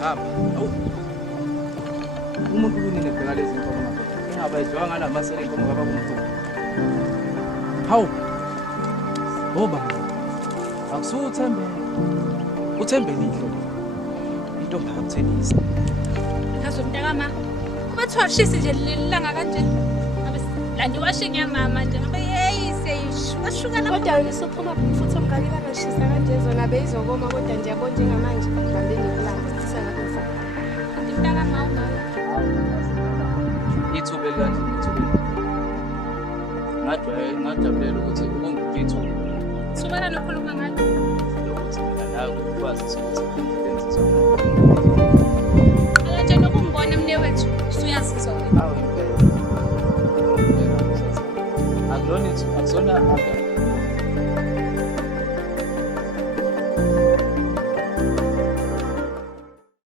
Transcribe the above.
Hamba. Awu. Umuntu kunini phela lezi inkomo madoda. Ingaba idliwa ngalamasele inkomo ngaba kumuntu. Hawu. Ngoba akusuthembe. Uthembele indlela. Intombi yakuthelisa. Ngazo mntakama. Kubathiwa shisi nje lilanga kanje. Ngabe landi washing yamama nje ngabe seyisho. Ashukana kodwa ngisophuma futhi omngane kanashisa kanje zona beyizokoma kodwa nje yabo njengamanje ngibambe ngikulanga kusana mntakama unayo. Ithuba kanje ithuba. Ngajabulela ukuthi ungithuba. Subana nokhuluma ngalo. Lokuthi mina nawe ukwazi ukuthi ngizenzisa. Akanje nokungibona mnewethu usuyazizwa wena. Awu impela. Akulona ukuthi akusona